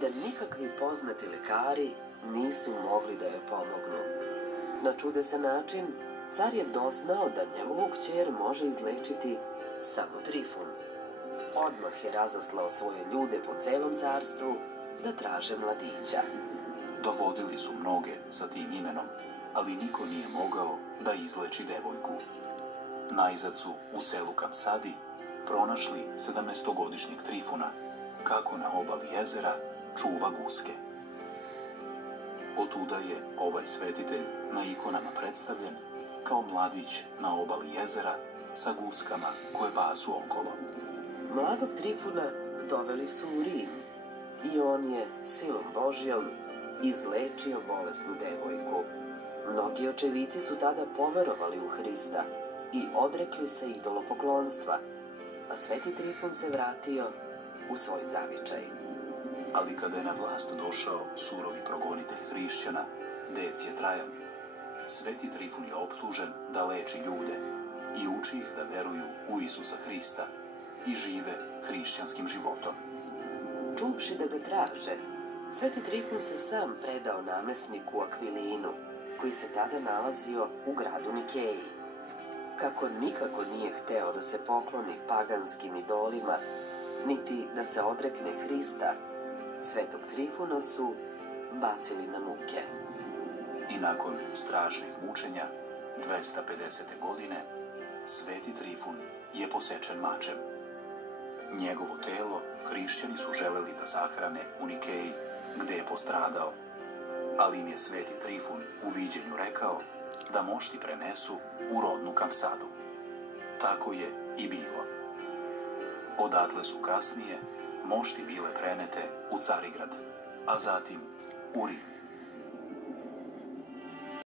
da nikakvi poznati lekari nisu mogli da joj pomognu. Na čudesan način, car je doznao da njegovu kćer može izlečiti samo Trifun. Odmah je razaslao svoje ljude po celom carstvu da traže mladića. Dovodili su mnoge sa tim imenom, ali niko nije mogao da izleči devojku. Najzad su u selu Kapsadi pronašli 17-godišnjeg Trifuna, kako na obali jezera čuva guske. Otuda je ovaj svetitelj na ikonama predstavljen kao mladić na obali jezera sa guskama koje pasu okolo. Mladog Trifuna doveli su u Rim i on je silom Božjom izlečio bolesnu devojku. Mnogi očevici su tada poverovali u Hrista i odrekli se idolopoklonstva, a sveti Trifun se vratio u svoj zavičaj. Ali kada je na vlast došao surovi progonitelj hrišćana, Decije Trajan, sveti Trifun je optužen da leči ljude i uči ih da veruju u Isusa Hrista i žive hrišćanskim životom. Čuvši da ga traže, sveti Trifun se sam predao namesniku Akvilinu, koji se tada nalazio u gradu Nikeji. Kako nikako nije hteo da se pokloni paganskim idolima, niti da se odrekne Hrista, svetog Trifuna su bacili na muke. I nakon strašnih mučenja, 250. godine, sveti Trifun je posečen mačem. Njegovo telo hrišćani su želeli da sahrane u Nikeji, gde je postradao, ali im je sveti Trifun u viđenju rekao da mošti prenesu u rodnu Kapsadu. Tako je i bilo. Odatle su kasnije mošti bile prenete u Carigrad, a zatim u Rim.